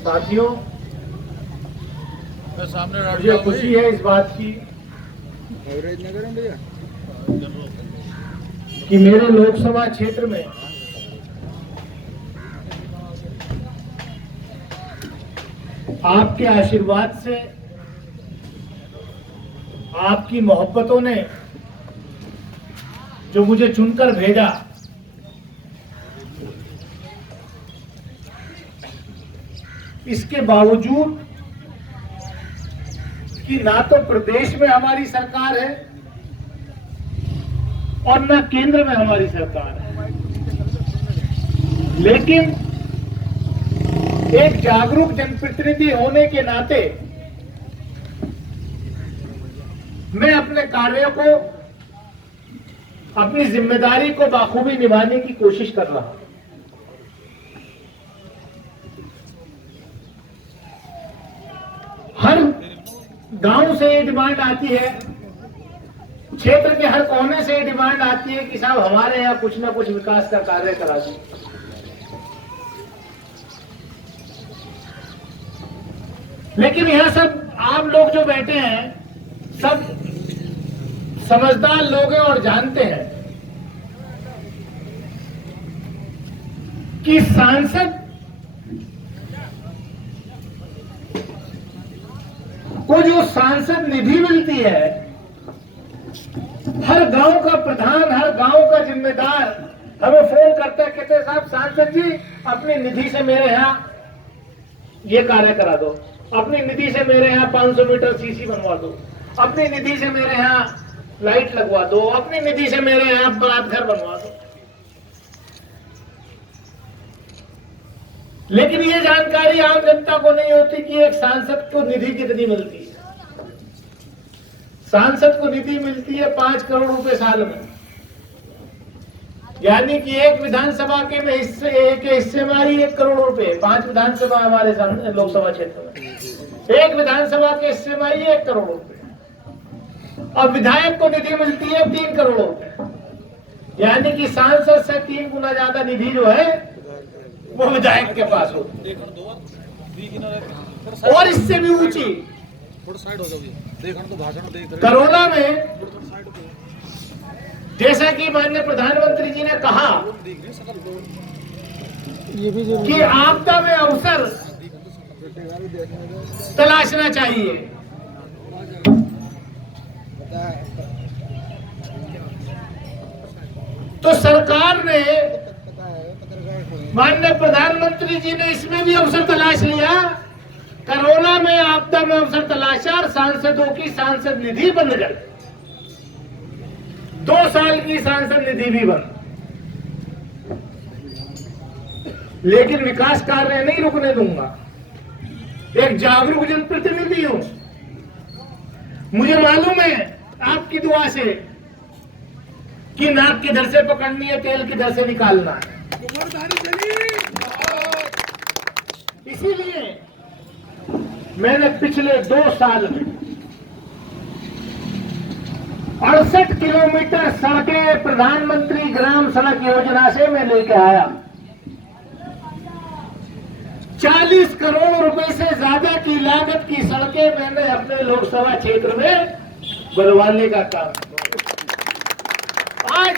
साथियों, मुझे खुशी है इस बात की कि मेरे लोकसभा क्षेत्र में आपके आशीर्वाद से, आपकी मोहब्बतों ने जो मुझे चुनकर भेजा, इसके बावजूद कि ना तो प्रदेश में हमारी सरकार है और ना केंद्र में हमारी सरकार है, लेकिन एक जागरूक जनप्रतिनिधि होने के नाते मैं अपने कार्यों को, अपनी जिम्मेदारी को बाखूबी निभाने की कोशिश कर रहा हूं। हर गांव से ये डिमांड आती है, क्षेत्र के हर कोने से ये डिमांड आती है कि साहब हमारे यहाँ कुछ ना कुछ विकास का कार्य करा दें। लेकिन यहां सब आप लोग जो बैठे हैं सब समझदार लोग हैं और जानते हैं कि सांसद को जो सांसद निधि मिलती है, हर गांव का प्रधान, हर गांव का जिम्मेदार हमें फोन करता है, कहते हैं साहब सांसद जी अपनी निधि से मेरे यहाँ ये कार्य करा दो, अपनी निधि से मेरे यहाँ 500 मीटर सीसी बनवा दो, अपनी निधि से मेरे यहाँ लाइट लगवा दो, अपनी निधि से मेरे यहाँ बारात घर बनवा दो। लेकिन ये जानकारी आम जनता को नहीं होती कि एक सांसद को निधि कितनी मिलती है। सांसद को निधि मिलती है 5 करोड़ रुपए साल में, यानी कि एक विधानसभा के में हिस्से में आई 1 करोड़ रुपए। 5 विधानसभा हमारे लोकसभा क्षेत्र में, एक विधानसभा के हिस्से में आई 1 करोड़ रुपए, और विधायक को निधि मिलती है 3 करोड़ रुपए, यानी कि सांसद से 3 गुना ज्यादा निधि जो है वो विधायक के पास होती है। और इससे भी ऊंची, कोरोना में जैसा कि माननीय प्रधानमंत्री जी ने कहा कि आपदा में अवसर तलाशना चाहिए, तो सरकार ने, माननीय प्रधानमंत्री जी ने इसमें भी अवसर तलाश लिया। कोरोना में आपदा में अवसर तलाशा और सांसदों की सांसद निधि बन गई। 2 साल की सांसद निधि भी बन, लेकिन विकास कार्य नहीं रुकने दूंगा। एक जागरूक जनप्रतिनिधि हूं, मुझे मालूम है आपकी दुआ से कि नाक किधर से पकड़नी है, तेल किधर से निकालना है। इसीलिए मैंने पिछले 2 साल में 68 किलोमीटर सड़कें प्रधानमंत्री ग्राम सड़क योजना से मैं लेके आया। 40 करोड़ रुपए से ज्यादा की लागत की सड़कें मैंने अपने लोकसभा क्षेत्र में बनवाने का काम। आज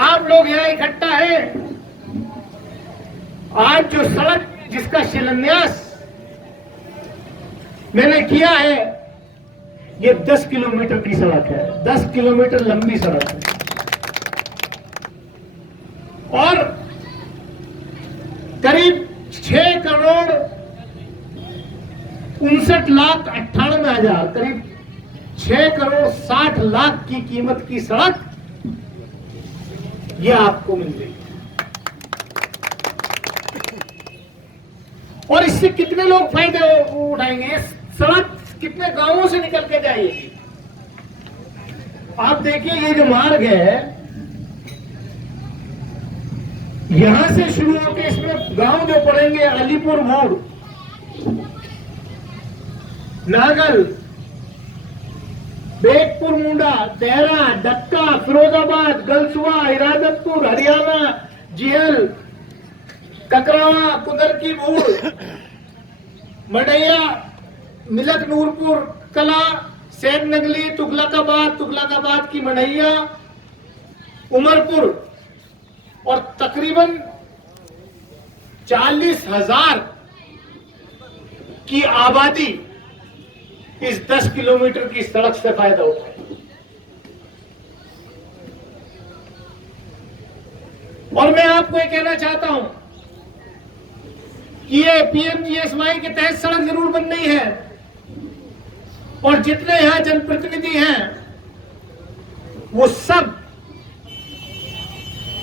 आप लोग यहाँ इकट्ठा हैं, आज जो सड़क जिसका शिलान्यास मैंने किया है, ये 10 किलोमीटर की सड़क है, 10 किलोमीटर लंबी सड़क है, और करीब 6 करोड़ 59,98,000, करीब 6 करोड़ 60 लाख की कीमत की सड़क ये आपको मिल गई। और इससे कितने लोग फायदे उठाएंगे? सड़क कितने गांवों से निकल के जाएगी? आप देखिए, ये जो मार्ग है यहां से शुरू होकर इसमें गांव जो पड़ेंगे, अलीपुर मोड़, नागल, बेगपुर मुंडा, देहरा, डक्का, फिरोजाबाद, गलसुआ, इरादतपुर, हरियाणा, जीहल, ककरावा, कुदर की भूड़, मडैया, मिलक नूरपुर कला, सैन नगली, तुगलकाबाद की मडैया, उमरपुर और तकरीबन 40,000 की आबादी इस 10 किलोमीटर की सड़क से फायदा उठाए। और मैं आपको ये कहना चाहता हूं कि ये पीएमजीएसवाई के तहत सड़क जरूर बन रही है और जितने यहां जनप्रतिनिधि हैं वो सब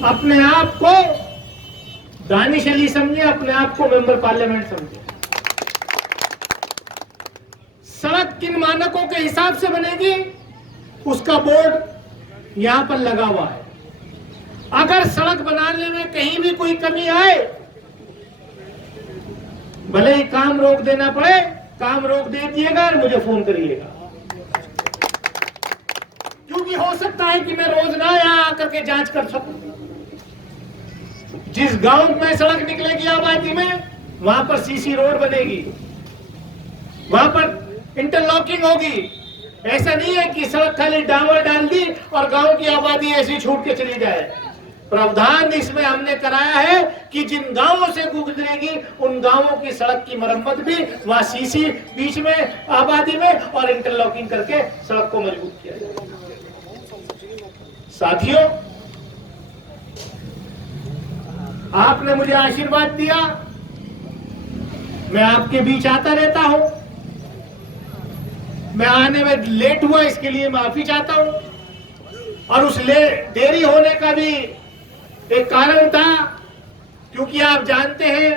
अपने आप को दानिश अली समझे, अपने आप को मेंबर पार्लियामेंट समझे। सड़क किन मानकों के हिसाब से बनेगी उसका बोर्ड यहां पर लगा हुआ है। अगर सड़क बनाने में कहीं भी कोई कमी आए, भले ही काम रोक देना पड़े, काम रोक दे दिएगा और मुझे फोन करिएगा, क्योंकि हो सकता है कि मैं रोज ना यहां आकर के जांच कर सकूं। जिस गांव में सड़क निकलेगी आबादी में, वहां पर सीसी रोड बनेगी, वहां पर इंटरलॉकिंग होगी। ऐसा नहीं है कि सड़क खाली डामर डाल दी और गांव की आबादी ऐसी छूट के चली जाए। प्रावधान इसमें हमने कराया है कि जिन गांवों से गुजरेगी उन गांवों की सड़क की मरम्मत भी वहां सीसी बीच में आबादी में और इंटरलॉकिंग करके सड़क को मजबूत किया जाए। साथियों, आपने मुझे आशीर्वाद दिया, मैं आपके बीच आता रहता हूं। मैं आने में लेट हुआ, इसके लिए माफी चाहता हूं। और उस देरी होने का भी एक कारण था, क्योंकि आप जानते हैं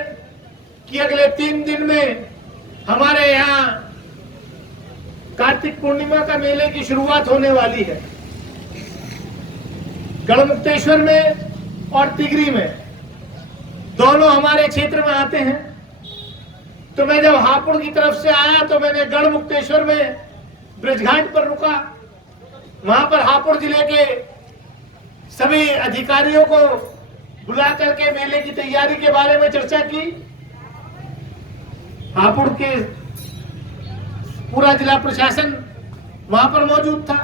कि अगले 3 दिन में हमारे यहाँ कार्तिक पूर्णिमा का मेले की शुरुआत होने वाली है। गढ़मुक्तेश्वर में और तिगरी में, दोनों हमारे क्षेत्र में आते हैं। तो मैं जब हापुड़ की तरफ से आया तो मैंने गढ़मुक्तेश्वर में ब्रिजघाट पर रुका। वहां पर हापुड़ जिले के सभी अधिकारियों को बुला करके मेले की तैयारी के बारे में चर्चा की। हापुड़ के पूरा जिला प्रशासन वहां पर मौजूद था।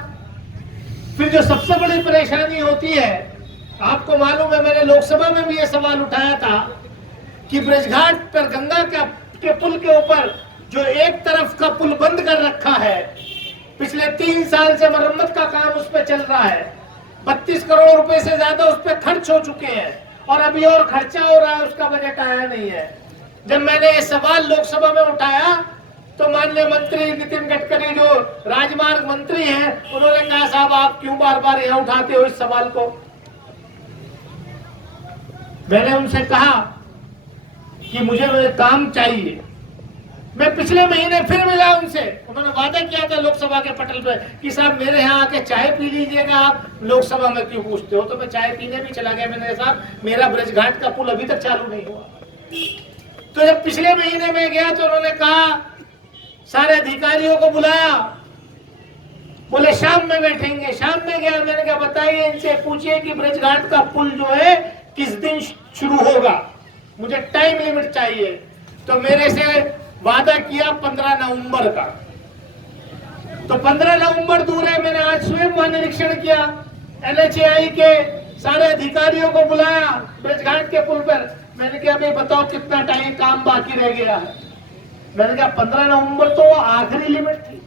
फिर जो सबसे बड़ी परेशानी होती है, आपको मालूम है, मैंने लोकसभा में भी यह सवाल उठाया था कि ब्रिजघाट पर गंगा के पुल के ऊपर जो एक तरफ का पुल बंद कर रखा है, पिछले 3 साल से मरम्मत का काम उस पर चल रहा है। 32 करोड़ रुपए से ज्यादा उस पर खर्च हो चुके हैं और अभी और खर्चा हो रहा है, उसका बजट आया नहीं है। जब मैंने ये सवाल लोकसभा में उठाया तो माननीय मंत्री नितिन गडकरी, जो राजमार्ग मंत्री हैं, उन्होंने कहा, साहब आप क्यों बार बार यहां उठाते हो इस सवाल को। मैंने उनसे कहा कि मुझे काम चाहिए। मैं पिछले महीने फिर मिला उनसे, उन्होंने वादा किया था लोकसभा के पटल पे कि साहब मेरे यहाँ आके चाय पी लीजिएगा, आप लोकसभा में क्यों पूछते हो। तो मैं चाय पीने भी चला गया। मैंने साहब मेरा ब्रिजघाट का पुल अभी तक चालू नहीं हुआ। तो जब पिछले महीने में गया तो उन्होंने कहा, सारे अधिकारियों को बुलाया, बोले शाम में बैठेंगे। शाम में गया, मैंने कहा बताइए, इनसे पूछिए कि ब्रिजघाट का पुल जो है किस दिन शुरू होगा, मुझे टाइम लिमिट चाहिए। तो मेरे से वादा किया 15 नवंबर का। तो 15 नवंबर दूर है, मैंने आज स्वयं वहां निरीक्षण किया। NHAI के सारे अधिकारियों को बुलाया ब्रिजघाट के पुल पर। मैंने कहा भाई बताओ कितना टाइम काम बाकी रह गया है। मैंने कहा 15 नवंबर तो आखिरी लिमिट थी,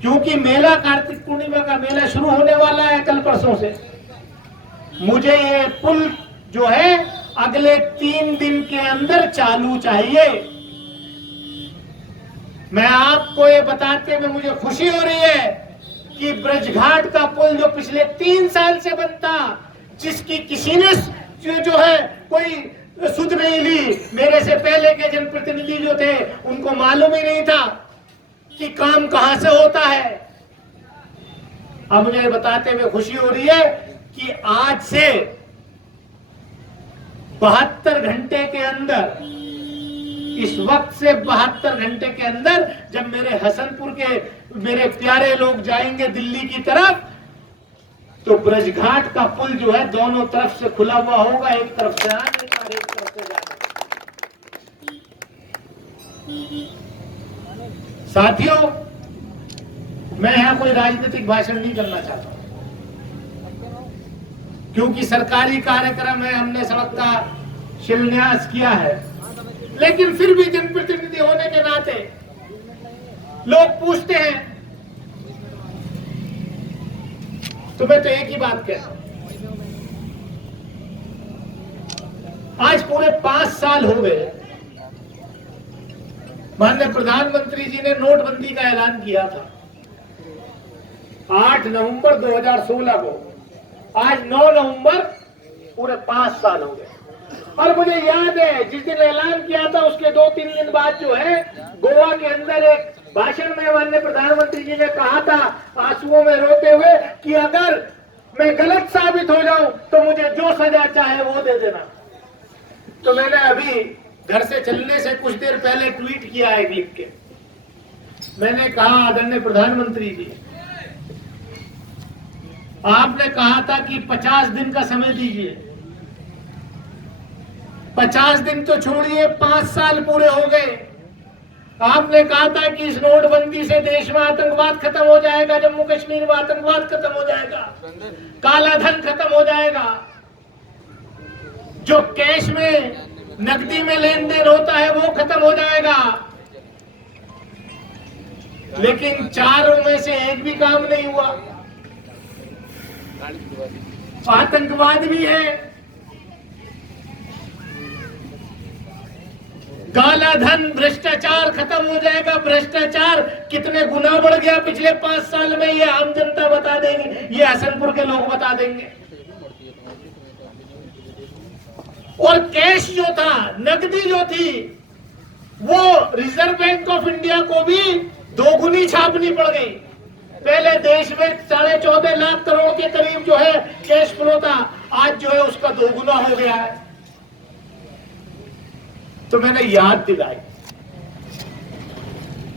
क्योंकि मेला, कार्तिक पूर्णिमा का मेला शुरू होने वाला है कल परसों से। मुझे ये पुल जो है अगले 3 दिन के अंदर चालू चाहिए। मैं आपको ये बताते हुए मुझे खुशी हो रही है कि ब्रिजघाट का पुल जो पिछले 3 साल से बनता, जिसकी किसी ने जो है कोई सुध नहीं ली, मेरे से पहले के जनप्रतिनिधि जो थे उनको मालूम ही नहीं था कि काम कहां से होता है। अब मुझे बताते हुए खुशी हो रही है कि आज से 72 घंटे के अंदर, इस वक्त से 72 घंटे के अंदर, जब मेरे हसनपुर के मेरे प्यारे लोग जाएंगे दिल्ली की तरफ, तो ब्रिजघाट का पुल जो है दोनों तरफ से खुला हुआ होगा, एक तरफ से आने का, एक तरफ से में जाकर। साथियों, मैं यहाँ कोई राजनीतिक भाषण नहीं करना चाहता, क्योंकि सरकारी कार्यक्रम है, हमने सड़क का शिलान्यास किया है, लेकिन फिर भी जनप्रतिनिधि होने के नाते लोग पूछते हैं, तो मैं तो एक ही बात कहता हूं, आज पूरे 5 साल हो गए, माननीय प्रधानमंत्री जी ने नोटबंदी का ऐलान किया था 8 नवंबर 2016 को, आज 9 नवंबर, पूरे 5 साल हो गए। और मुझे याद है जिस दिन ऐलान किया था उसके 2-3 दिन बाद जो है गोवा के अंदर एक भाषण में माननीय प्रधानमंत्री जी ने कहा था आंसुओं में रोते हुए कि अगर मैं गलत साबित हो जाऊं तो मुझे जो सजा चाहे वो दे देना। तो मैंने अभी घर से चलने से कुछ देर पहले ट्वीट किया है लिख के, मैंने कहा आदरणीय प्रधानमंत्री जी, आपने कहा था कि 50 दिन का समय दीजिए, 50 दिन तो छोड़िए 5 साल पूरे हो गए। आपने कहा था कि इस नोटबंदी से देश में आतंकवाद खत्म हो जाएगा, जम्मू कश्मीर में आतंकवाद खत्म हो जाएगा, काला धन खत्म हो जाएगा, जो कैश में नकदी में लेन देन होता है वो खत्म हो जाएगा। लेकिन चारों में से एक भी काम नहीं हुआ, आतंकवाद भी है, काला धन, भ्रष्टाचार खत्म हो जाएगा। भ्रष्टाचार कितने गुना बढ़ गया पिछले 5 साल में, ये आम जनता बता देंगे, ये हसनपुर के लोग बता देंगे। और कैश जो था, नकदी जो थी, वो रिजर्व बैंक ऑफ इंडिया को भी 2 गुनी छापनी पड़ गई। पहले देश में 14.5 लाख करोड़ के करीब जो है कैश फ्लो था, आज जो है उसका 2 गुना हो गया है। तो मैंने याद दिलाई,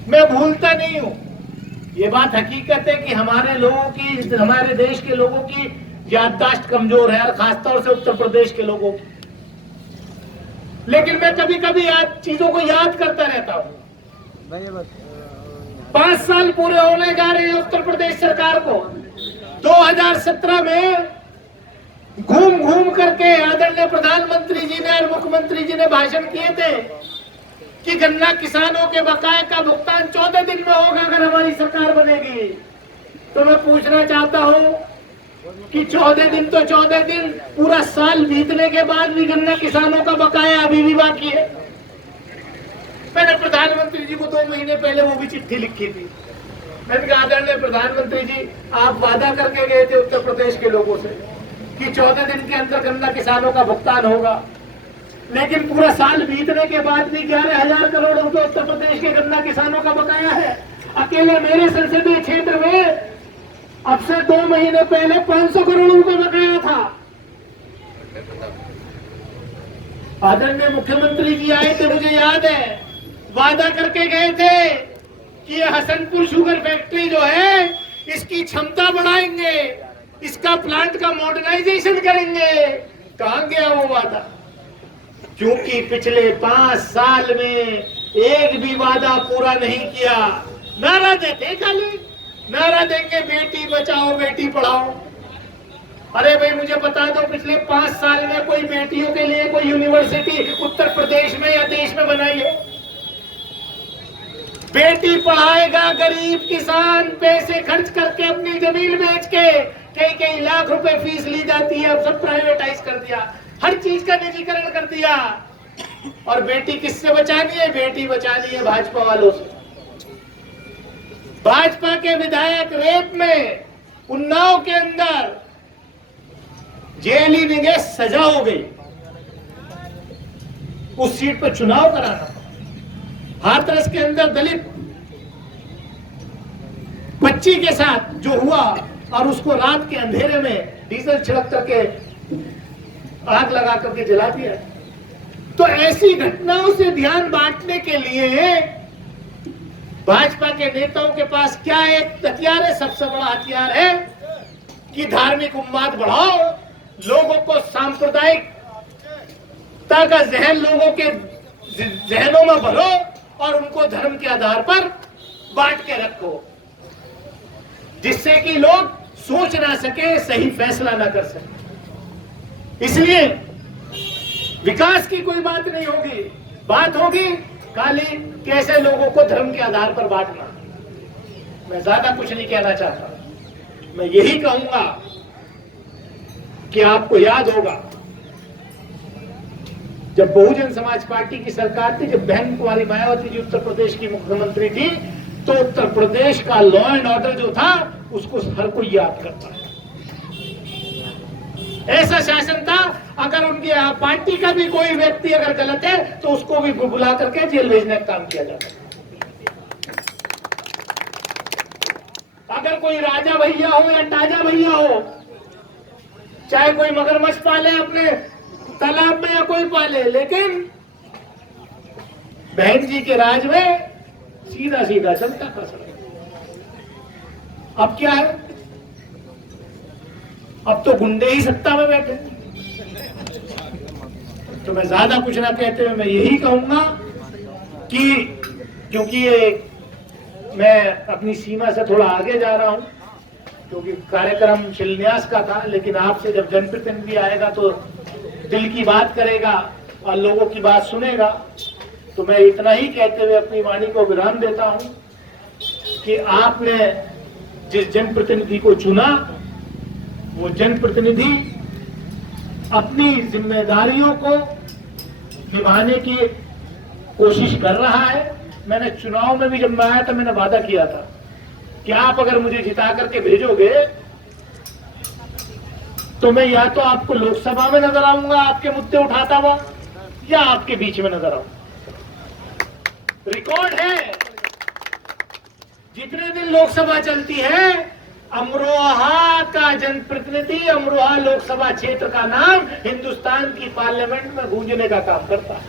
मैं भूलता नहीं हूं, ये बात हकीकत है कि हमारे लोगों की, हमारे देश के लोगों की याददाश्त कमजोर है, और खासतौर से उत्तर प्रदेश के लोगों की। लेकिन मैं कभी कभी चीजों को याद करता रहता हूं। 5 साल पूरे होने जा रहे हैं उत्तर प्रदेश सरकार को। 2017 में घूम घूम करके आदरणीय प्रधानमंत्री जी ने और मुख्यमंत्री जी ने भाषण किए थे कि गन्ना किसानों के बकाये का भुगतान 14 दिन में होगा अगर हमारी सरकार बनेगी। तो मैं पूछना चाहता हूं कि 14 दिन तो 14 दिन, पूरा साल बीतने के बाद भी गन्ना किसानों का बकाया अभी भी बाकी है। मैंने प्रधानमंत्री जी को 2 महीने पहले वो भी चिट्ठी लिखी थी। मैंने कहा आदरणीय प्रधानमंत्री जी, आप वादा करके गए थे उत्तर प्रदेश के लोगों से कि 14 दिन के अंदर गन्ना किसानों का भुगतान होगा, लेकिन पूरा साल बीतने के बाद भी 11,000 करोड़ रुपए उत्तर प्रदेश के गन्ना किसानों का बकाया है। अकेले मेरे संसदीय क्षेत्र में अब से 2 महीने पहले 500 करोड़ रुपए बकाया था। आदरणीय मुख्यमंत्री जी आए थे, मुझे याद है, वादा करके गए थे कि ये हसनपुर शुगर फैक्ट्री जो है इसकी क्षमता बढ़ाएंगे, इसका प्लांट का मॉडर्नाइजेशन करेंगे। कहां गया वो वादा? क्योंकि पिछले 5 साल में एक भी वादा पूरा नहीं किया। नारा देते, खाली नारा देंगे बेटी बचाओ बेटी पढ़ाओ। अरे भाई मुझे बता दो, पिछले 5 साल में कोई बेटियों के लिए कोई यूनिवर्सिटी उत्तर प्रदेश में या देश में बनाई है? बेटी पढ़ाएगा गरीब किसान पैसे खर्च करके, अपनी जमीन बेच के, कई लाख रुपए फीस ली जाती है, अब सब प्राइवेटाइज कर दिया, हर चीज का निजीकरण कर दिया। और बेटी किससे बचानी है? बेटी बचानी है भाजपा वालों से। भाजपा के विधायक रेप में उन्नाव के अंदर जेल ही नहीं गए, सजा हो गई, उस सीट पर चुनाव कराना। हाथरस के अंदर दलित बच्ची के साथ जो हुआ और उसको रात के अंधेरे में डीजल छिड़क करके आग लगा करके जला दिया। तो ऐसी घटनाओं से ध्यान बांटने के लिए भाजपा के नेताओं के पास क्या एक हथियार है? सबसे बड़ा हथियार है कि धार्मिक उन्माद बढ़ाओ, लोगों को सांप्रदायिक का जहन लोगों के जहनों में भरो और उनको धर्म के आधार पर बांट के रखो, जिससे कि लोग सोच ना सके, सही फैसला ना कर सके। इसलिए विकास की कोई बात नहीं होगी, बात होगी खाली कैसे लोगों को धर्म के आधार पर बांटना। मैं ज्यादा कुछ नहीं कहना चाहता, मैं यही कहूंगा कि आपको याद होगा जब बहुजन समाज पार्टी की सरकार थी, जब बहन कुमारी मायावती जी उत्तर प्रदेश की मुख्यमंत्री थी, तो उत्तर प्रदेश का लॉ एंड ऑर्डर जो था उसको हर कोई याद करता है। ऐसा शासन था, अगर उनकी पार्टी का भी कोई व्यक्ति अगर गलत है तो उसको भी बुला करके जेल भेजने का काम किया जाता है। अगर कोई राजा भैया हो या ताजा भैया हो, चाहे कोई मगरमच्छ पाले अपने तालाब में या कोई पाले, लेकिन बहन जी के राज में सीधा सीधा चलता था सब। अब क्या है, अब तो गुंडे ही सत्ता में बैठे। तो मैं ज्यादा कुछ ना कहते हुए मैं यही कहूंगा कि क्योंकि ये मैं अपनी सीमा से थोड़ा आगे जा रहा हूं, क्योंकि कार्यक्रम शिलान्यास का था, लेकिन आपसे जब जनप्रतिनिधि आएगा तो दिल की बात करेगा और लोगों की बात सुनेगा। तो मैं इतना ही कहते हुए अपनी वाणी को विराम देता हूं कि आपने जिस जनप्रतिनिधि को चुना, वो जनप्रतिनिधि अपनी जिम्मेदारियों को निभाने की कोशिश कर रहा है। मैंने चुनाव में भी जब मैं आया था, मैंने वादा किया था कि आप अगर मुझे जिता करके भेजोगे तो मैं या तो आपको लोकसभा में नजर आऊंगा आपके मुद्दे उठाता हुआ, या आपके बीच में नजर आऊंगा। रिकॉर्ड है, जितने दिन लोकसभा चलती है, अमरोहा का जनप्रतिनिधि, अमरोहा लोकसभा क्षेत्र का नाम हिंदुस्तान की पार्लियामेंट में गूंजने का काम करता है।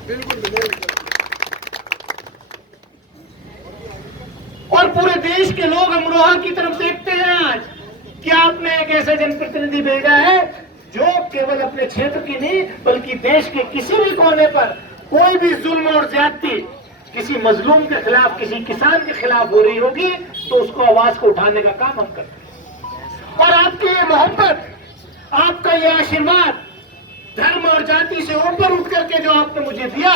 और पूरे देश के लोग अमरोहा की तरफ देखते हैं आज कि आपने एक ऐसा जनप्रतिनिधि भेजा है जो केवल अपने क्षेत्र की नहीं बल्कि देश के किसी भी कोने पर कोई भी जुल्म और ज्यादती किसी मजलूम के खिलाफ, किसी किसान के खिलाफ हो रही होगी तो उसको आवाज को उठाने का काम हम करते हैं। और आपकी ये मोहब्बत, आपका ये आशीर्वाद धर्म और जाति से ऊपर उठ करके जो आपने मुझे दिया,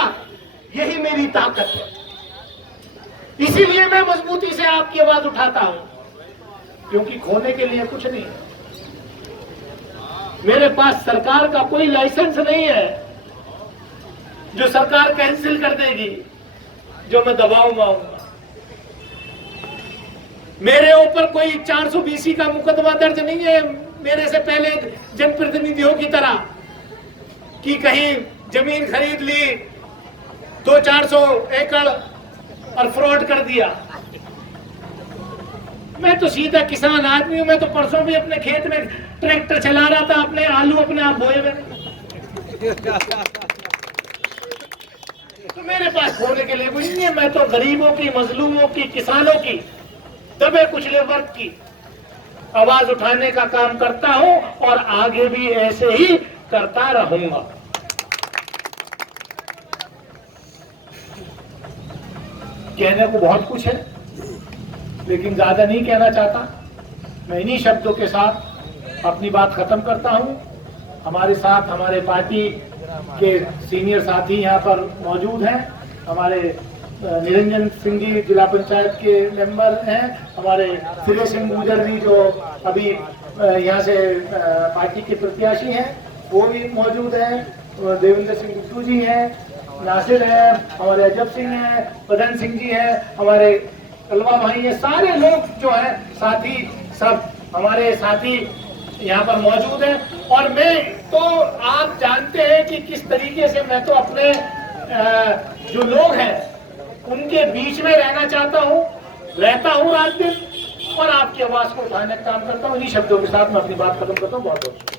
यही मेरी ताकत है। इसीलिए मैं मजबूती से आपकी आवाज उठाता हूं, क्योंकि खोने के लिए कुछ नहीं है। मेरे पास सरकार का कोई लाइसेंस नहीं है जो सरकार कैंसिल कर देगी, जो मैं दबाव में आऊंगा। मेरे ऊपर कोई 420 का मुकदमा दर्ज नहीं है मेरे से पहले जनप्रतिनिधियों की तरह कि कहीं जमीन खरीद ली 200-400 एकड़ और फ्रॉड कर दिया। मैं तो सीधा किसान आदमी हूं। मैं तो परसों भी अपने खेत में ट्रैक्टर चला रहा था, अपने आलू अपने आप बोए हुए। तो मेरे पास खोने के लिए कुछ नहीं है। मैं तो गरीबों की, मजलूमों की, किसानों की, दबे कुचले वर्ग की आवाज उठाने का काम करता हूं और आगे भी ऐसे ही करता रहूंगा। कहने को बहुत कुछ है, लेकिन ज्यादा नहीं कहना चाहता। मैं इन्हीं शब्दों के साथ अपनी बात खत्म करता हूं। हमारे साथ हमारे पार्टी के सीनियर साथी यहाँ पर मौजूद हैं। हमारे निरंजन सिंह जी जिला पंचायत के मेंबर हैं, हमारे श्री सिंह गुजर जी जो अभी यहाँ से पार्टी के प्रत्याशी हैं वो भी मौजूद हैं, देवेंद्र सिंह गुट्टू जी हैं, नासिर है, हमारे अजब सिंह हैं, पदन सिंह जी हैं, हमारे कलवा भाई हैं। सारे लोग जो है साथी, सब हमारे साथी यहाँ पर मौजूद हैं। और मैं तो आप जानते हैं कि किस तरीके से मैं तो अपने जो लोग हैं उनके बीच में रहना चाहता हूँ, रहता हूँ रात दिन, और आपकी आवाज को उठाने का काम करता हूँ। इन्हीं शब्दों के साथ मैं अपनी बात खत्म करता हूँ। बहुत बहुत